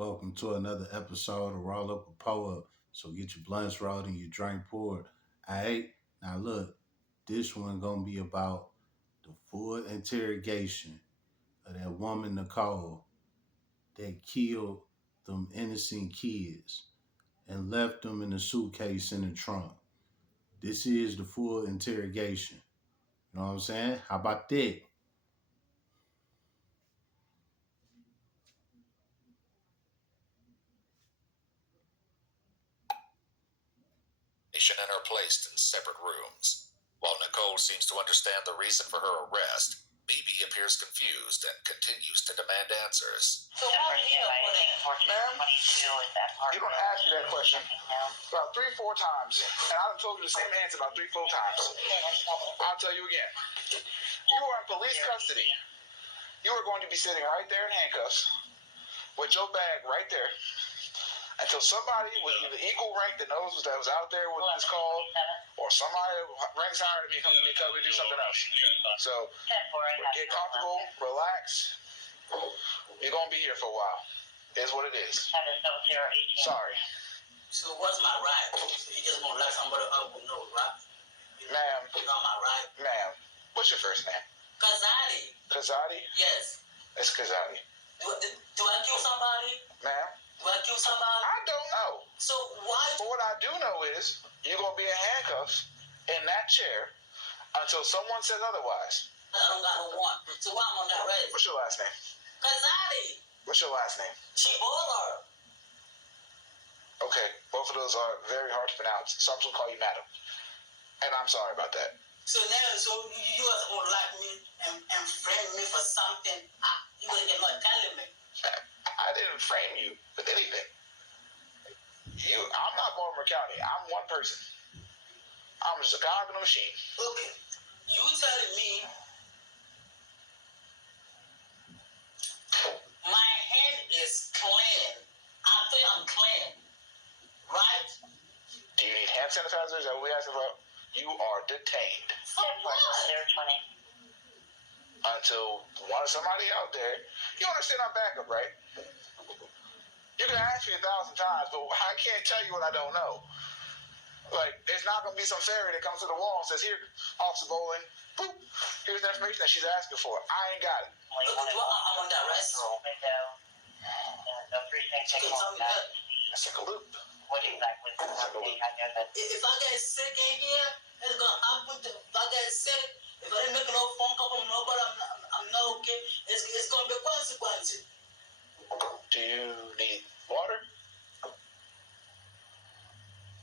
Welcome to another episode of Roll Up a Pour Up. So get your blunts rolled and your drink poured. Alright? Now look, this one gonna be about the full interrogation of that woman Nicole that killed them innocent kids and left them in a suitcase in the trunk. This is the full interrogation. You know what I'm saying? How about that? And are placed in separate rooms. While Nicole seems to understand the reason for her arrest, BB appears confused and continues to demand answers. So how do you know what ma'am? You don't ask me that question about 3-4 times, and I've told you the same answer about 3-4 times. I'll tell you again. You are in police custody. You are going to be sitting right there in handcuffs with your bag right there until somebody with either equal rank that knows that was out there with this call, or somebody ranks higher than me comes to me, come and do something else. So get comfortable, relax. You're gonna be here for a while. It is what it is. Sorry. So what's my right? So you just gonna let somebody up with no right? Ma'am. You know my right? Ma'am. What's your first name? Kazadi. Kazadi? Yes. It's Kazadi. Do I kill somebody? Ma'am? Do I kill somebody? I don't know. So why? But what I do know is you're gonna be in handcuffs in that chair until someone says otherwise. I don't got no warrant. So why am I not ready? What's your last name? Kazadi. What's your last name? Chibola. Okay, both of those are very hard to pronounce. Some will call you madam. And I'm sorry about that. So now, you guys gonna like me and frame me for something you guys are not telling me. I didn't frame you with anything. I'm not Baltimore County. I'm one person. I'm just a cog in a machine. Okay. You telling me my hand is clean. I think I'm clean. Right? Do you need hand sanitizer? Is that what we asking about? You are detained. For what? Until somebody out there. You understand I'm backup, right? You can ask me 1,000 times, but I can't tell you what I don't know. Like, it's not going to be some fairy that comes to the wall and says, here, Officer Bowling, boop, here's the information that she's asking for. I ain't got it. I'm on that rest. Let's take a loop. What exactly? If I get sick in here, it's gonna happen. If I get sick, if I didn't make no phone call from nobody, I'm not okay. It's gonna be consequences. Do you need water?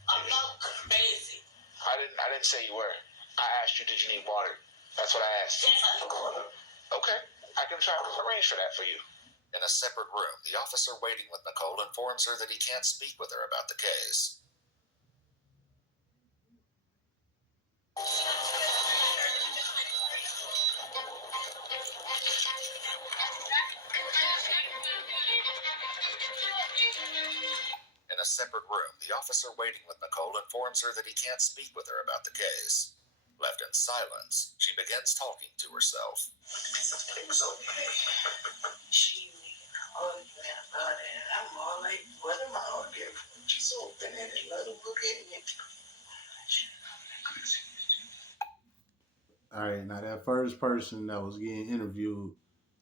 I'm not crazy. I didn't say you were. I asked you, did you need water? That's what I asked. Yes, I need water. Okay, I can try to arrange for that for you. In a separate room, the officer waiting with Nicole informs her that he can't speak with her about the case. In a separate room, the officer waiting with Nicole informs her that he can't speak with her about the case. Left in silence, she begins talking to herself. It's okay. She arguing about it. I'm all like, what am I arguing for? She's opening another book in it. All right, now that first person that was getting interviewed,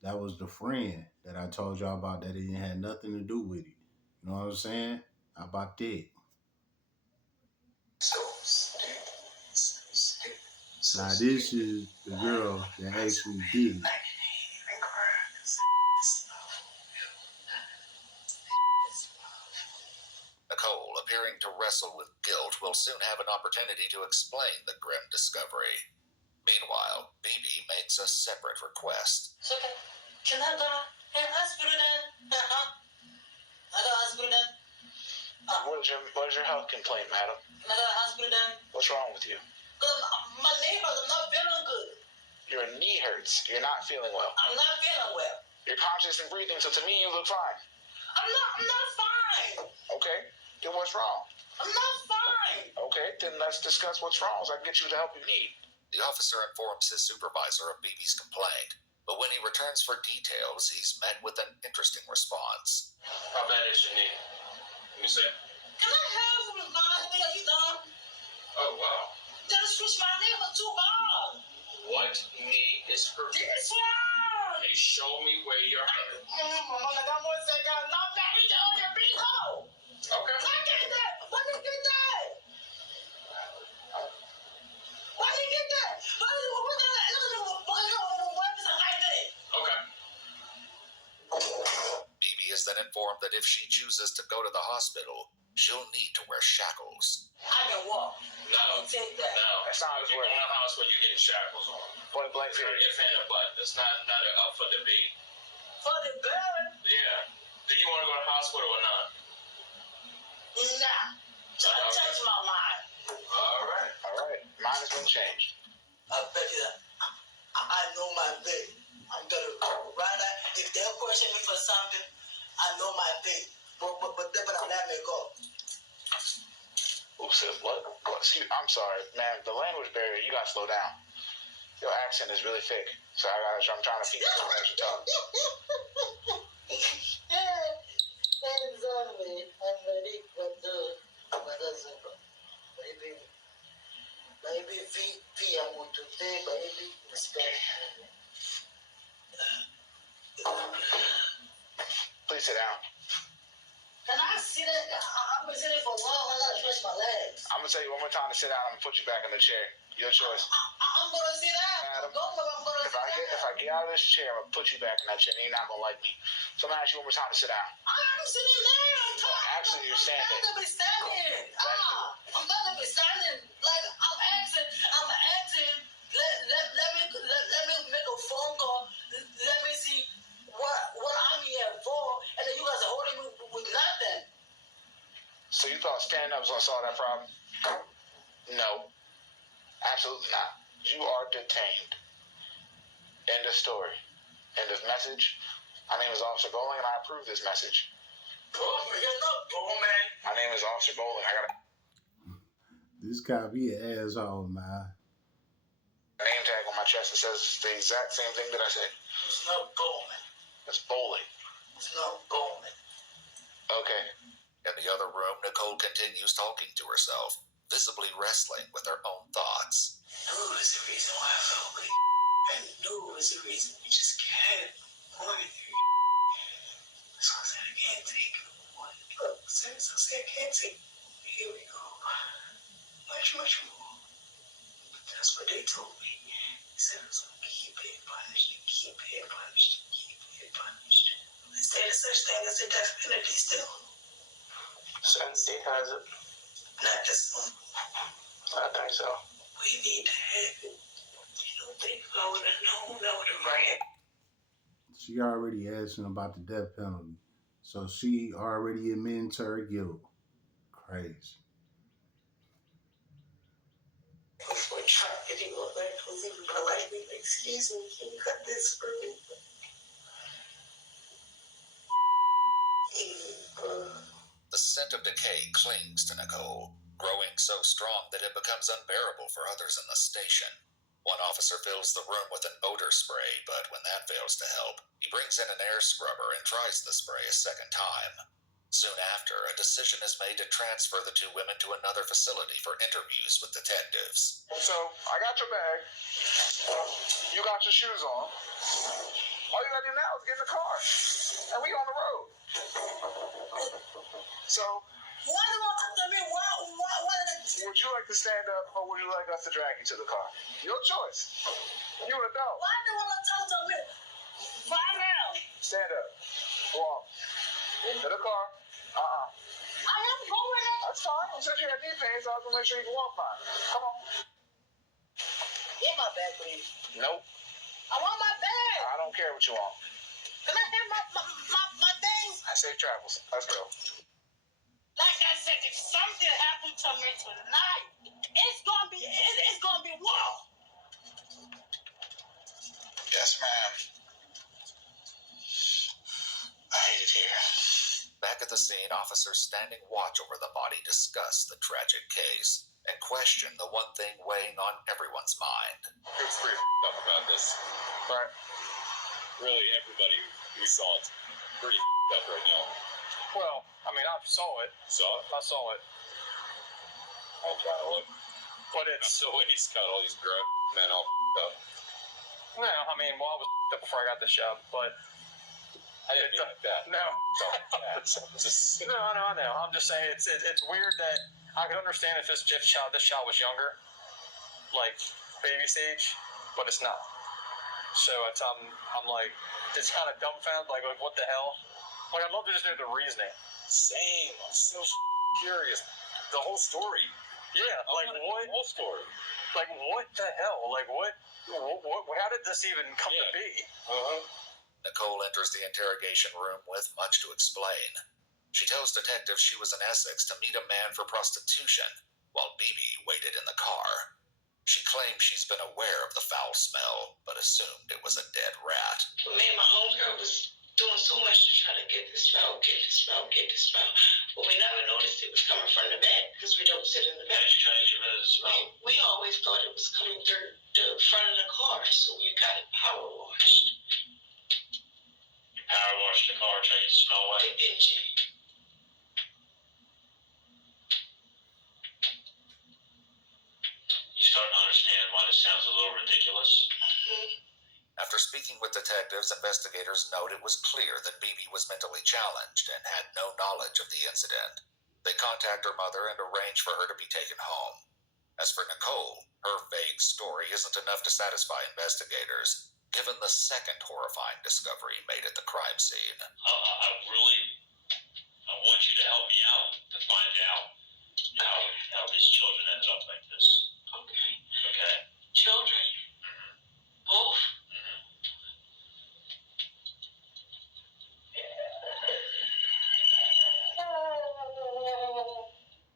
that was the friend that I told y'all about that it had nothing to do with it. You know what I'm saying? How about that? So stupid. Now this is the girl that actually did it. Nicole, appearing to wrestle with guilt, will soon have an opportunity to explain the grim discovery. Meanwhile, BB makes a separate request. So can I go to hospital then? I go to hospital then? What is your health complaint, madam? Can I go to hospital then? What's wrong with you? Because my knee hurts. I'm not feeling good. Your knee hurts. You're not feeling well. I'm not feeling well. You're conscious and breathing, so to me you look fine. I'm not fine. Okay, then what's wrong? I'm not fine. Okay, then let's discuss what's wrong so I can get you the help you need. The officer informs his supervisor of BB's complaint. But when he returns for details, he's met with an interesting response. How bad is your knee? Can you say? Can I have my knee? You know? Oh, wow. Just switch my knee for 2 bars. What knee is hurting? This one. Hey, show me where you're hurting. Okay. Okay. BB is then informed that if she chooses to go to the hospital, she'll need to wear shackles. I can walk. No. I can take that. No. That's not how it's working. In a hospital, you're getting shackles on. Point blank period. If and a butt. That's not up for debate. For the bird? Yeah. Do you want to go to the hospital or not? Nah. So I changed my mind. All right. All right. Mine has been changed. I bet you that. I know my pay. I'm gonna right now. If they question me for something, I know my pay. But I'll let me go. Oops, what? Excuse, I'm sorry, man. The language barrier, you gotta slow down. Your accent is really thick, so I'm trying to piece through as you talk. Exactly. I'm ready, but maybe VP I'm going to take, maybe respect. Please sit down. Can I sit it? I've been sitting for a while. I gotta stretch my legs. I'm gonna tell you one more time to sit down. I'm gonna put you back in the chair. Your choice. I'm gonna sit down. Adam, I'm gonna if I get out of this chair, I'm gonna put you back in that chair, and you're not gonna like me. So I'm gonna ask you one more time to sit down. I'm sitting down. No, actually, you're standing. I'm gonna be standing. I'm gonna be standing. Like I'm asking. Let me make a phone call. Let me see what I'm here for, and then you guys are holding me with nothing. So you thought standing up was gonna solve that problem? No, absolutely not. You are detained. End of story. End of message. My name is Officer Bowling, and I approve this message. My name is Officer Bowling. I got a This gotta be an asshole, man. name tag on my chest that says the exact same thing that I said. It's not Bowman. It's Bowling. It's not Bowman. Okay. In the other room, Nicole continues talking to herself, visibly wrestling with her own thoughts. I knew it was the reason why I felt weak. I knew it was the reason we just can't point it. So I said, I can't take it. Look, so I said, I can't take it. Here we go. Much more. That's what they told me. They said I was going to keep it punished. Is there such thing as a death penalty still? Certain state has it. Not this one. I think so. We need to have it. You don't think I would have known I would have ran? She already asking about the death penalty. So she already admitting to her guilt. Crazy. Before tragedy or that was even politely, excuse me, can you cut this for me? The scent of decay clings to Nicole, growing so strong that it becomes unbearable for others in the station. One officer fills the room with an odor spray, but when that fails to help, he brings in an air scrubber and tries the spray a second time. Soon after, a decision is made to transfer the two women to another facility for interviews with detectives. So, I got your bag. You got your shoes on. All you gotta do now is get in the car. And we on the road. So, Why do you want to talk to me? Why did it? would you like to stand up or would you like us to drag you to the car? Your choice. You an adult. Why do you want to talk to me? Why now? Stand up. Walk. To the car. I am going in. That's fine. You said you had knee pain, so I was gonna make sure you can walk fine. Come on. Get my bag, please. Nope. I want my bag. I don't care what you want. Can I have my things? I safe travels. Let's go. Like I said, if something happened to me tonight, it's gonna be war. Yes, ma'am. I hate it here. Back at the scene, officers standing watch over the body discuss the tragic case and question the one thing weighing on everyone's mind. It's pretty up about this. Right. really everybody who saw it's pretty up right now. Well, I mean, I saw it. Saw it? I saw it. I'm trying to look. But it's... So he's got all these drug men all up. No, I mean, well, I was up before I got the job, but... I didn't mean like that. No. Just... No, I know. I'm just saying it's weird that I could understand if this child was younger, like baby stage, but it's not. So it's I'm like, it's kind of dumbfounded, like what the hell? Like, I'd love to just know the reasoning. Same. I'm so curious. The whole story. Yeah, like what? The whole story. Like what the hell? Like what? How did this even come to be? Nicole enters the interrogation room with much to explain. She tells detectives she was in Essex to meet a man for prostitution, while Bibi waited in the car. She claims she's been aware of the foul smell, but assumed it was a dead rat. Me and my homegirl was doing so much to try to get this smell. But we never noticed it was coming from the back, because we don't sit in the back. How did you try to get rid of the smell? We always thought it was coming through the front of the car, so we got it power washed. Power wash the car, try to smell away? The engine. You starting to understand why this sounds a little ridiculous? After speaking with detectives, investigators note it was clear that Bibi was mentally challenged and had no knowledge of the incident. They contact her mother and arrange for her to be taken home. As for Nicole, her vague story isn't enough to satisfy investigators, given the second horrifying discovery made at the crime scene. I want you to help me out to find out how these children ended up like this. Okay? Children? Both?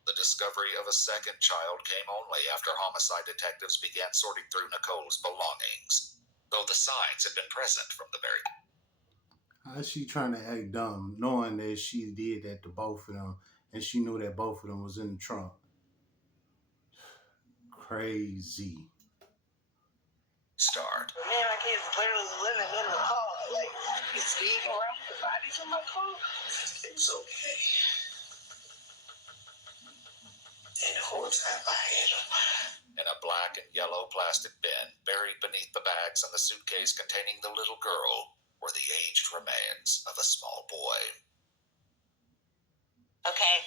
The discovery of a second child came only after homicide detectives began sorting through Nicole's belongings, though the signs had been present from the very... How's she trying to act dumb, knowing that she did that to both of them, and she knew that both of them was in the trunk? Crazy. Start. Me and my kids literally living in the car. Like, he's sleeping around with the bodies in my car. It's okay. And the whole time I had him. In a black and yellow plastic bin, buried beneath the bags and the suitcase containing the little girl, were the aged remains of a small boy. Okay.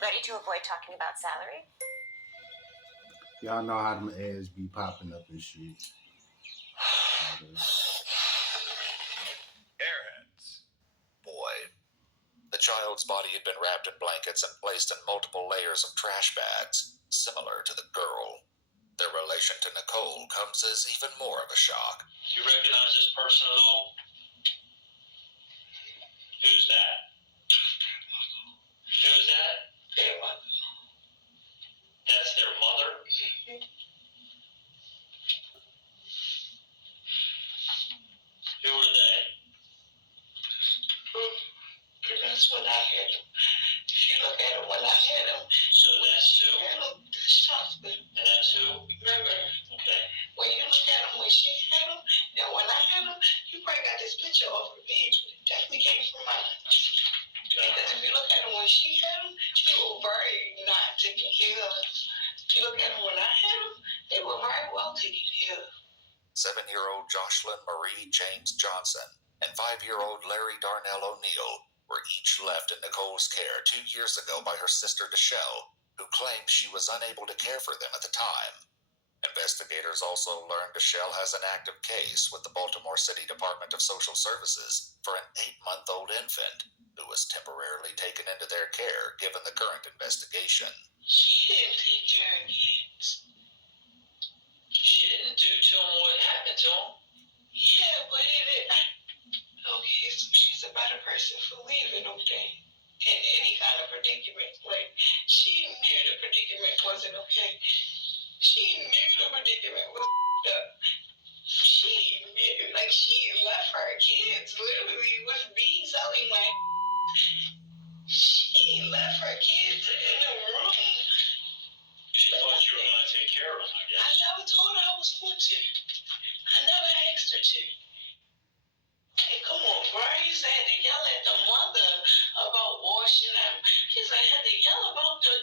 Ready to avoid talking about salary? Y'all know how them ads be popping up and shit. Airheads. Boy. The child's body had been wrapped in blankets and placed in multiple layers of trash bags, similar to the girl. Their relation to Nicole comes as even more of a shock. You recognize this person at all? Who's that? Who's that? Their mother. That's their mother? Who are they? That's when I had him. If you look at him when I had him. So that's who? That's Jonathan. And that's who? Remember? Okay. When you look at him when she had him, and when I had him, you probably got this picture off her page, but it definitely came from mine. Because if you look at him when she had him, they were very not taken care of. If you look at him when I had him, they were very well taken care of. 7-year-old Jocelyn Marie James Johnson and 5-year-old Larry Darnell O'Neill were each left in Nicole's care 2 years ago by her sister Deshelle, who claimed she was unable to care for them at the time. Investigators also learned Deshelle has an active case with the Baltimore City Department of Social Services for an 8-month-old infant who was temporarily taken into their care given the current investigation. She didn't take care of kids. She didn't do to him what happened to him. Yeah, but okay, so she's a better person for leaving, okay? In any kind of predicament. Like, she knew the predicament wasn't okay. She knew the predicament was up. She knew, like, she left her kids literally with me selling my... She left her kids in the room. She thought you were going to take care of them, I guess. I never told her I was going to. I never asked her to. right? He said to yell at the mother about washing them. He said I had to yell about the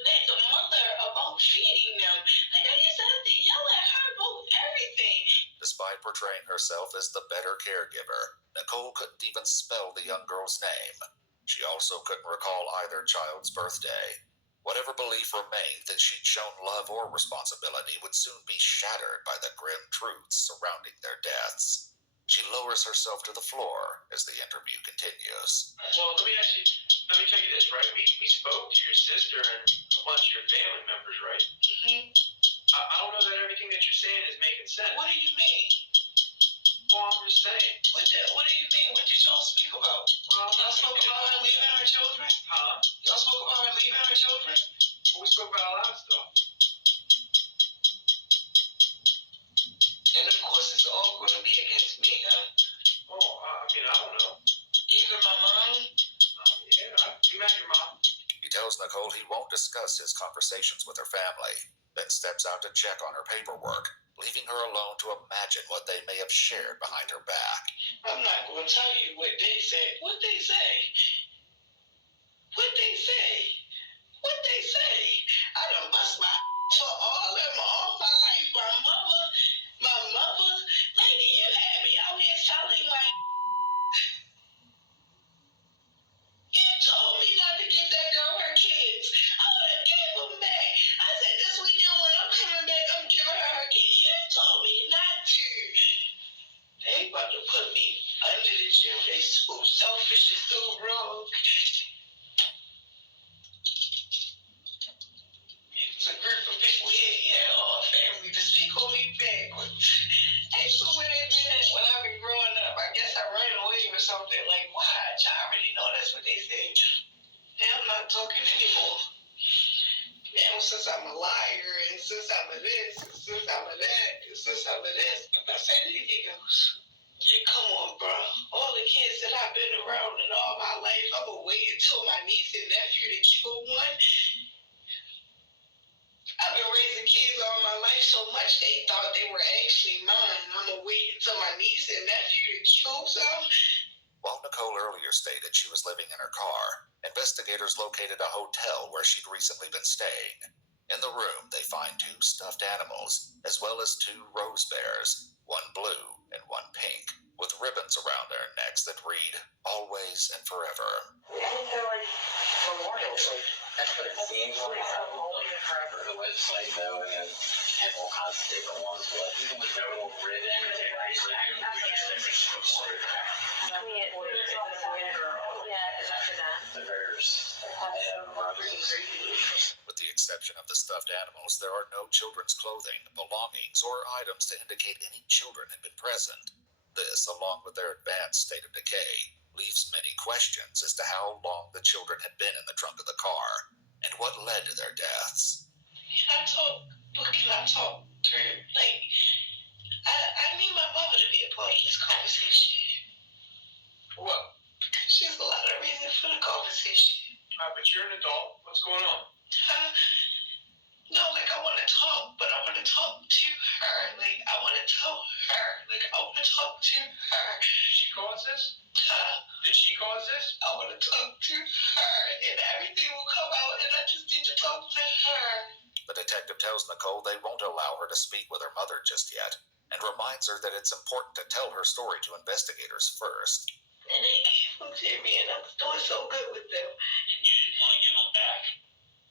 mother about feeding them. Like I used to have to yell at her about everything. Despite portraying herself as the better caregiver, Nicole couldn't even spell the young girl's name. She also couldn't recall either child's birthday. Whatever belief remained that she'd shown love or responsibility would soon be shattered by the grim truths surrounding their deaths. She lowers herself to the floor as the interview continues. Well, let me tell you this, right? We spoke to your sister and a bunch of your family members, right? Mm-hmm. I don't know that everything that you're saying is making sense. What do you mean? Well, I'm just saying. What do you mean? What did y'all speak about? Well, Y'all spoke about her leaving her children? Huh? Y'all spoke about her leaving her children? Well, we spoke about a lot of stuff. And of course it's all going to be against me, huh? Oh, I mean, I don't know. Even my mom? Yeah, you met your mom. He tells Nicole he won't discuss his conversations with her family, then steps out to check on her paperwork, leaving her alone to imagine what they may have shared behind her back. I'm not going to tell you what they said. What they say? What they say? What they say? I done bust my for all my life. My mother, lady, you had me out here selling my. You told me not to get that girl her kids. I would have gave them back. I said this weekend when I'm coming back, I'm giving her her kids. You told me not to. They about to put me under the jail. They so selfish and so wrong. It's a group of people here, yeah, all family to speak on me backwards. Actually, where they been at when I've been growing up, I guess I ran away or something. Like, why? I already know that's what they said. Now I'm not talking anymore. Now, since I'm a liar, and since I'm a this, and since I'm a that, and since I'm a this, I said anything else. Yeah, come on, bro. All the kids that I've been around in all my life, I'm gonna wait until my niece and nephew to kill one. I've been raising kids all my life so much they thought they were actually mine. I'm gonna wait until my niece and nephew to kill some. While Nicole earlier stated she was living in her car, investigators located a hotel where she'd recently been staying. In the room, they find 2 stuffed animals, as well as 2 rose bears, one blue and one pink, with ribbons around their necks that read, "Always and Forever." Memorial Day. That's what it seems like. Forever the website though, and have all kinds of different ones. But even with their little ribbon, the bears. With the exception of the stuffed animals, there are no children's clothing, belongings, or items to indicate any children had been present. This, along with their advanced state of decay, leaves many questions as to how long the children had been in the trunk of the car and what led to their deaths. Can I talk to her? Like, I need my mother to be a part of this conversation. What? She has a lot of reason for the conversation. But you're an adult. What's going on? No, like I want to talk, but I want to talk to her. Like I want to tell her. Like I want to talk to her. Did she cause this? Did she cause this? I want to talk to her, and everything will come out, and I just need to talk to her. The detective tells Nicole they won't allow her to speak with her mother just yet, and reminds her that it's important to tell her story to investigators first. And they gave them to me, and I'm doing so good with them. And you didn't want to give them back?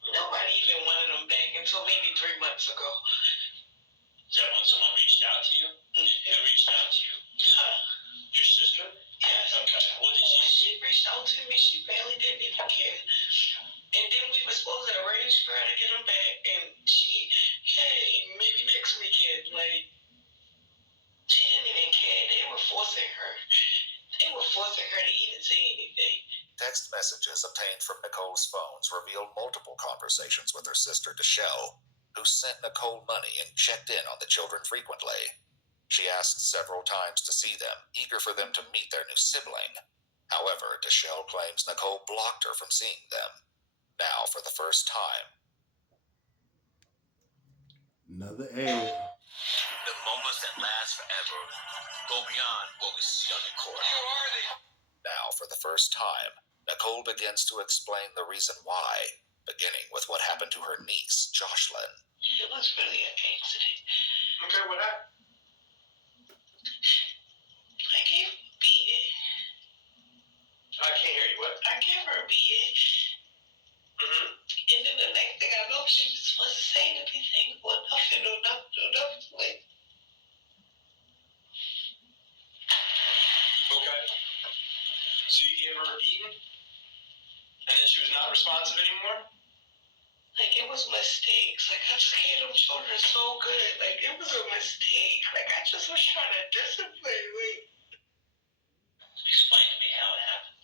Nobody even wanted them back until maybe 3 months ago. Is that when someone reached out to you? Who reached out to you? Your sister? Yes. Okay. What did When she reached out to me, she barely didn't even care. And then we were supposed to arrange for her to get them back, and she, hey, maybe next weekend. Like, she didn't even care. They were forcing her. They were forcing her to even say anything. Text messages obtained from Nicole's phones reveal multiple conversations with her sister, Deshelle, who sent Nicole money and checked in on the children frequently. She asked several times to see them, eager for them to meet their new sibling. However, Deshelle claims Nicole blocked her from seeing them. Now, for the first time, Another ad. The moments that last forever go beyond what we see on the court. Who are they? Now, for the first time, Nicole begins to explain the reason why, beginning with what happened to her niece, Jocelyn. It was really an accident. Okay, what happened? I gave her a beating. I can't hear you. What? I gave her a beating. And then the next thing I know, she was supposed to say anything. Well, nothing, no, nothing. Like, Okay. So you gave her a beating? And then she was not responsive anymore? like it was mistakes. Like I scared them children so good. Like it was a mistake. Like I just was trying to discipline. Like, explain to me how it happened.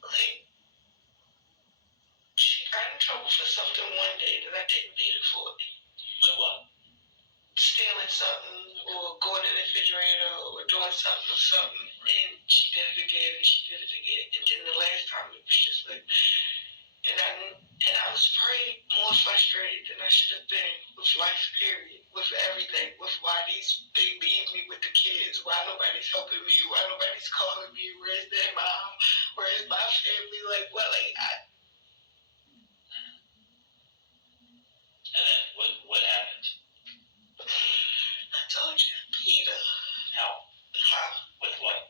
Like she got in trouble for something one day that I didn't pay her for. Like what? Stealing something or going in the refrigerator or doing something, and she did it again and she did it again. And then the last time it was just like, and I was probably more frustrated than I should have been with life, period, with everything, with why they leave me with the kids, why nobody's helping me, why nobody's calling me, where's their mom, where's my family, like, well, like, And then what happened? I told you, Peter. How? With what?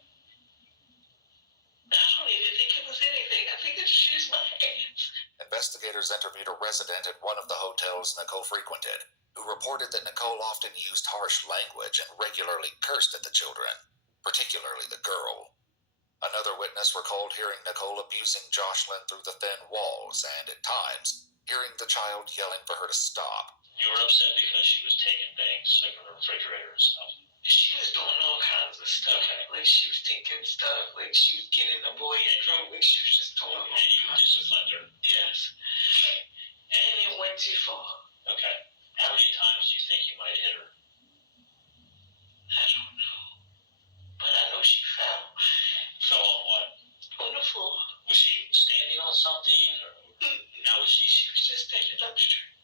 I don't even think it was anything. I think it's just my hands. Investigators interviewed a resident at one of the hotels Nicole frequented, who reported that Nicole often used harsh language and regularly cursed at the children, particularly the girl. Another witness recalled hearing Nicole abusing Jocelyn through the thin walls and, at times, hearing the child yelling for her to stop. You were upset because she was taking things, like from the refrigerator and stuff. She was doing all kinds of stuff. Okay. Like she was taking stuff, like she was getting the boy in trouble, like she was just doing all kinds of stuff. And you disciplined her? Yes. Okay. And it went too far. Okay. How many times do you think you might hit her? I don't know. But I know she fell. Fell on what? On the floor. Was she standing on something? Or? No, she was just standing up straight.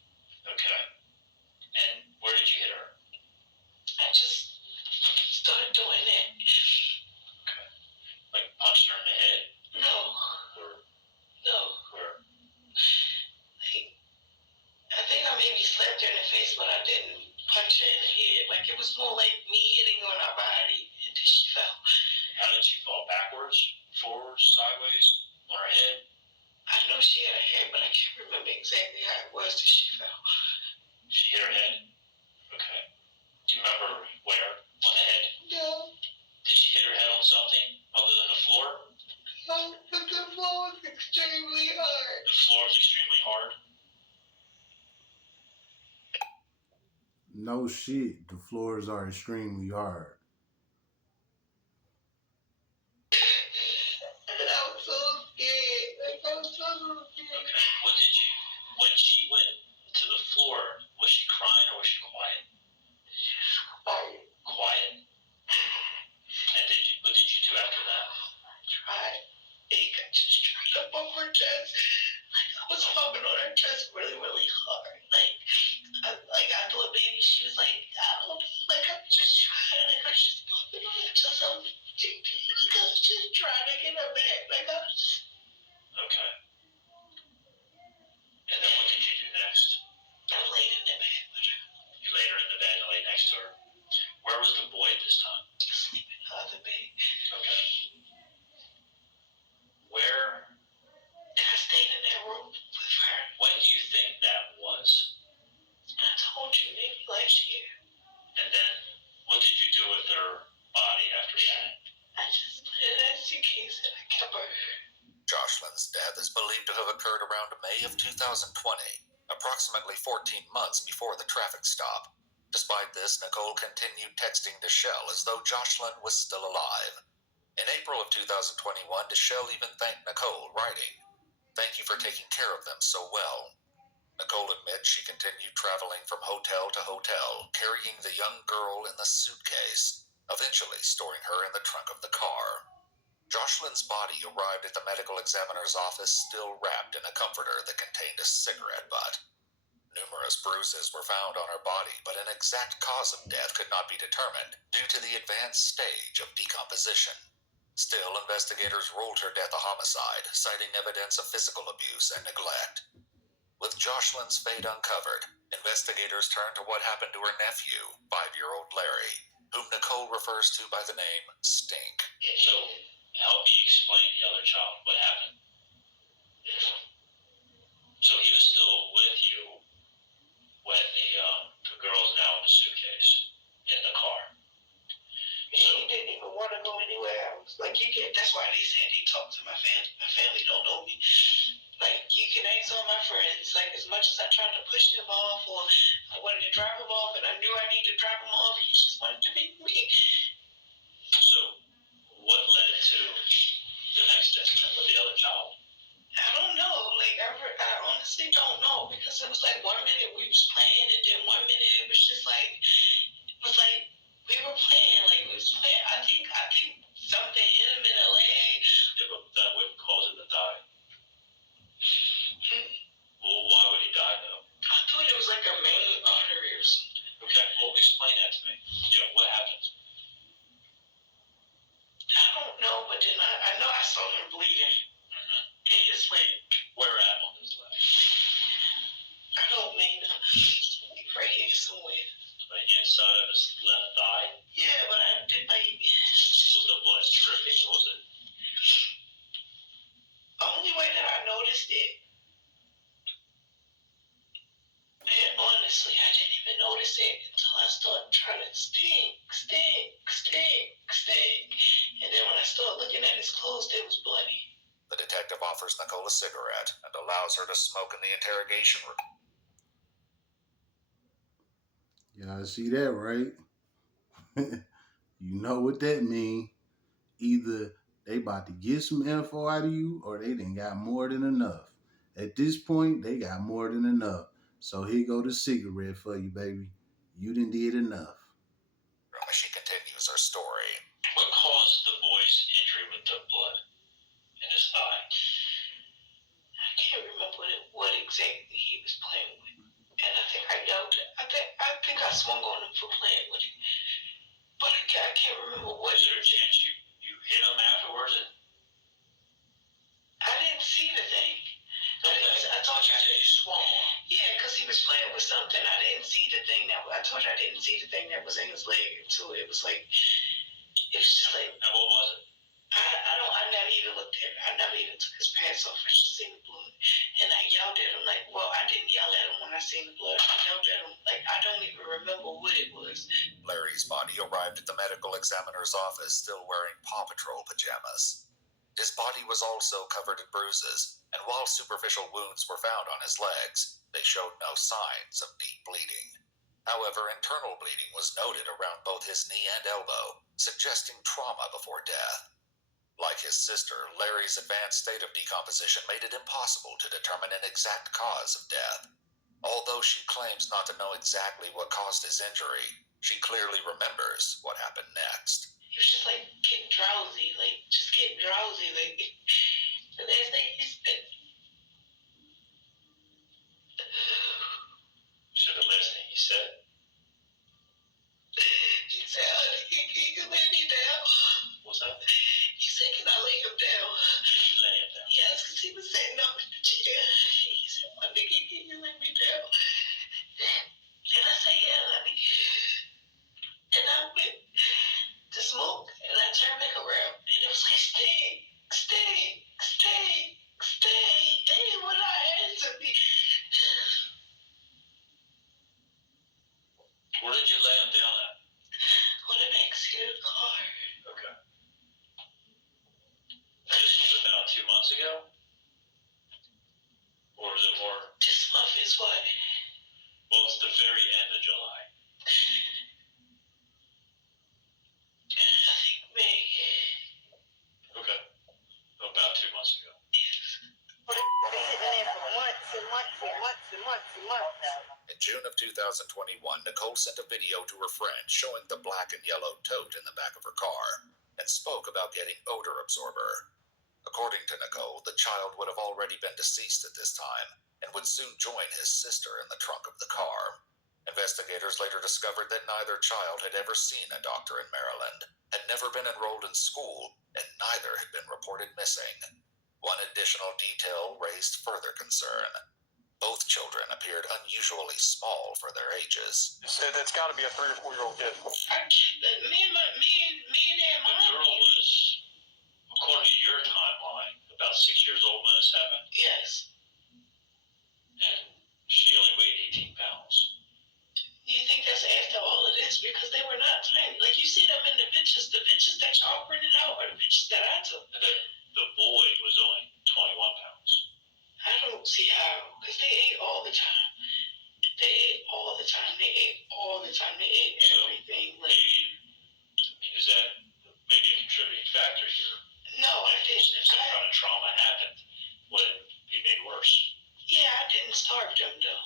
Okay. And where did you hit her? I just started doing it. Okay. Like punching her in the head? No. Where? No. Where? Like, I think I maybe slapped her in the face, but I didn't punch her in the head. Like it was more like me hitting on her body, and then she fell. How did she fall? Backwards? Forwards? Sideways? On her head? I know she had a head, but I can't remember exactly how it was that she fell. She hit her head? Okay. Do you remember where? On the head? No. Did she hit her head on something other than the floor? No, but the floor was extremely hard. The floor was extremely hard? No shit, the floors are extremely hard. And I was so scared. Like, I was so scared. Okay. What did you, when she went to the floor, was she crying or was she quiet? Quiet. Quiet? And what did you do after that? I tried. I just tried to bump her chest. Like, I was bumping on her chest really, really hard. Like I thought maybe she was like, I don't know. Like, I was just trying. Like, I was just bumping on her chest. I was just trying to get her back. Like, I was just... Okay. And then what did you do next? I laid in the bed with her. You laid her in the bed and laid next to her? Where was the boy at this time? Sleeping in the other bed. Okay. Where? I stayed in that room with her. When do you think that was? I told you, maybe last year. And then, what did you do with her body after that? I just put it in a suitcase and I kept her. Jocelyn's death is believed to have occurred around May of 2020, approximately 14 months before the traffic stop. Despite this, Nicole continued texting Deshelle as though Jocelyn was still alive. In April of 2021, Deshelle even thanked Nicole, writing, "Thank you for taking care of them so well." Nicole admits she continued traveling from hotel to hotel, carrying the young girl in the suitcase, eventually storing her in the trunk of the car. Jocelyn's body arrived at the medical examiner's office still wrapped in a comforter that contained a cigarette butt. Numerous bruises were found on her body, but an exact cause of death could not be determined due to the advanced stage of decomposition. Still, investigators ruled her death a homicide, citing evidence of physical abuse and neglect. With Jocelyn's fate uncovered, investigators turned to what happened to her nephew, 5-year-old Larry, whom Nicole refers to by the name Stink. So, help me explain the other child. What happened? So he was still with you when the girl's now in the suitcase in the car. So he didn't even want to go anywhere else. Like you can. That's why they said he talked to my family. My family don't know me. Like you can ask all my friends. Like as much as I tried to push him off, or I wanted to drop him off, and I knew I needed to drop him off, he just wanted to be with me. So, what led to the next incident with the other child? I don't know. Like I honestly don't know because it was like 1 minute we was playing, and then 1 minute it was just like we were playing, like we was playing. I think something hit him in the leg. Yeah, but that wouldn't cause him to die. Well, why would he die though? I thought it was like a main artery or something. Okay, well, explain that to me. Yeah, what happened? I don't know, but then I know I saw him bleeding in his leg. Where at on his leg? I don't mean right here somewhere. Like inside of his left thigh? Yeah, but I did like. Was the blood dripping? Was it? The only way that I noticed it, and honestly, I didn't even notice it until I started trying to stink. And then when I started looking at his clothes, it was bloody. The detective offers Nicole a cigarette and allows her to smoke in the interrogation room. Y'all see that, right? You know what that mean. Either they about to get some info out of you or they done got more than enough. At this point, they got more than enough. So here go the cigarette for you, baby. You done did enough. As she continues her story. What caused the boy's injury with the blood in his thigh? I can't remember what exactly he was playing with. And I think I yelled. I think I swung on him for playing with it. But I can't remember what. Was there a chance you hit him afterwards? I didn't see the thing. I told you I didn't swung. Yeah, because he was playing with something. I didn't see the thing I told you I didn't see the thing that was in his leg until it was like. It was just like. And what was it? I never even looked at it. I never even took his pants off. I just seen the blood. And I yelled at him like, well, I didn't yell at him when I seen the blood. I yelled at him like, I don't even remember what it was. Larry's body arrived at the medical examiner's office still wearing Paw Patrol pajamas. His body was also covered in bruises, and while superficial wounds were found on his legs, they showed no signs of deep bleeding. However, internal bleeding was noted around both his knee and elbow, suggesting trauma before death. Like his sister, Larry's advanced state of decomposition made it impossible to determine an exact cause of death. Although she claims not to know exactly what caused his injury, she clearly remembers what happened next. He was just like getting drowsy, like just getting drowsy, like. The last thing he said. So the last thing he said? He said, "Can you lay me down?" What's that? He said, "Can I lay him down?" Did you lay him down? Yes, because he was sitting up in the chair. He said, "My nigga, can you lay me down?" And I said, "Yeah, let me." And I went to smoke, and I turned back around, and it was like, stay. And he would not answer me. Where did you lay him down at? On the backseat of the car. Okay. This was about 2 months ago? Or was it more? This month is what? Well, it's the very end of July. I think May. Okay. About 2 months ago. In June of 2021, Nicole sent a video to her friend showing the black and yellow tote in the back of her car and spoke about getting odor absorber. According to Nicole, the child would have already been deceased at this time, and would soon join his sister in the trunk of the car. Investigators later discovered that neither child had ever seen a doctor in Maryland, had never been enrolled in school, and neither had been reported missing. One additional detail raised further concern. Both children appeared unusually small for their ages. So that's got to be a 3 or 4-year-old kid. Me and that mom. The girl was, according to your timeline, about 6 years old when this happened. Yes. And she only weighed 18 pounds. You think that's after all of this? Because they were not tiny. Like, you see them in the pictures that y'all printed out are the pictures that I took. The boy was only 21 pounds. I don't see how, because they ate all the time. They ate all the time. They ate everything. Like, maybe, is that maybe a contributing factor here? No, I didn't. If some kind of trauma happened, would it be made worse? Yeah, I didn't starve them, though.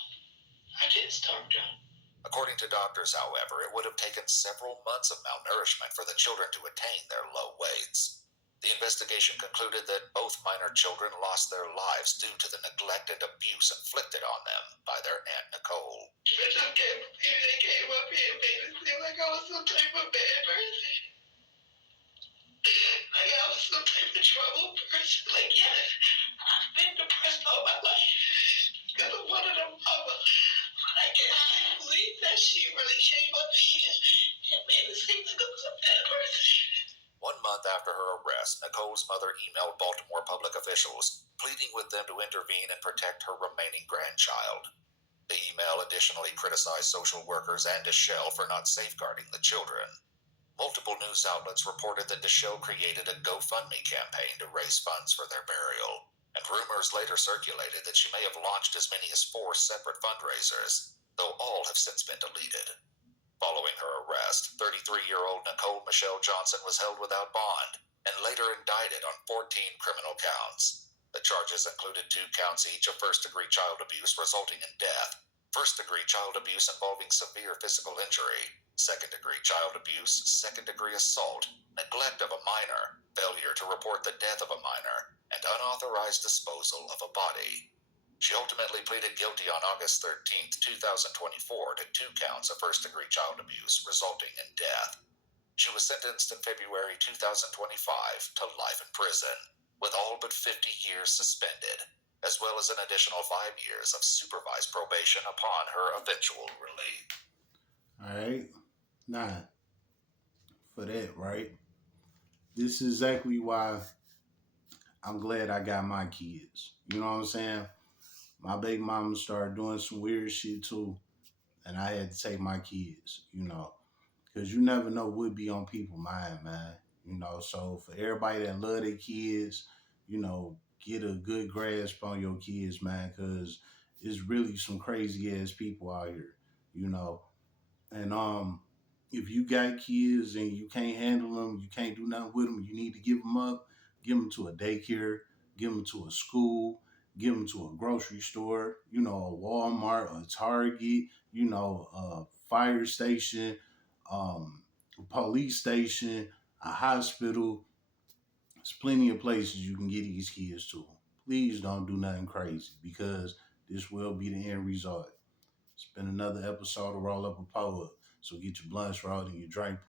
According to doctors, however, it would have taken several months of malnourishment for the children to attain their low weights. The investigation concluded that both minor children lost their lives due to the neglect and abuse inflicted on them by their Aunt Nicole. They came up here and made it seem like I was some type of bad person. Like I was some type of trouble person. Like, yes, I've been depressed all my life because of one of them mama. But I can't believe that she really came up here and made it seem like I was a bad person. 1 month after her arrest, Nicole's mother emailed Baltimore public officials, pleading with them to intervene and protect her remaining grandchild. The email additionally criticized social workers and Deschelle for not safeguarding the children. Multiple news outlets reported that Deschelle created a GoFundMe campaign to raise funds for their burial, and rumors later circulated that she may have launched as many as 4 separate fundraisers, though all have since been deleted. Following her arrest, 33-year-old Nicole Michelle Johnson was held without bond and later indicted on 14 criminal counts. The charges included 2 counts each of first-degree child abuse resulting in death, first-degree child abuse involving severe physical injury, second-degree child abuse, second-degree assault, neglect of a minor, failure to report the death of a minor, and unauthorized disposal of a body. She ultimately pleaded guilty on August 13, 2024 to 2 counts of first-degree child abuse resulting in death. She was sentenced in February 2025 to life in prison, with all but 50 years suspended, as well as an additional 5 years of supervised probation upon her eventual release. All right. Now, for that, right? This is exactly why I'm glad I got my kids. You know what I'm saying? My baby mama started doing some weird shit too, and I had to take my kids, because you never know what be on people's mind, man. So for everybody that love their kids, get a good grasp on your kids, man, because it's really some crazy ass people out here, you know. And if you got kids and you can't handle them, you can't do nothing with them, you need to give them up, give them to a daycare, give them to a school, give them to a grocery store, a Walmart, a Target, a fire station, a police station, a hospital. There's plenty of places you can get these kids to. Please don't do nothing crazy because this will be the end result. It's been another episode of Roll Up a Poet. So get your blunts rolled and your drink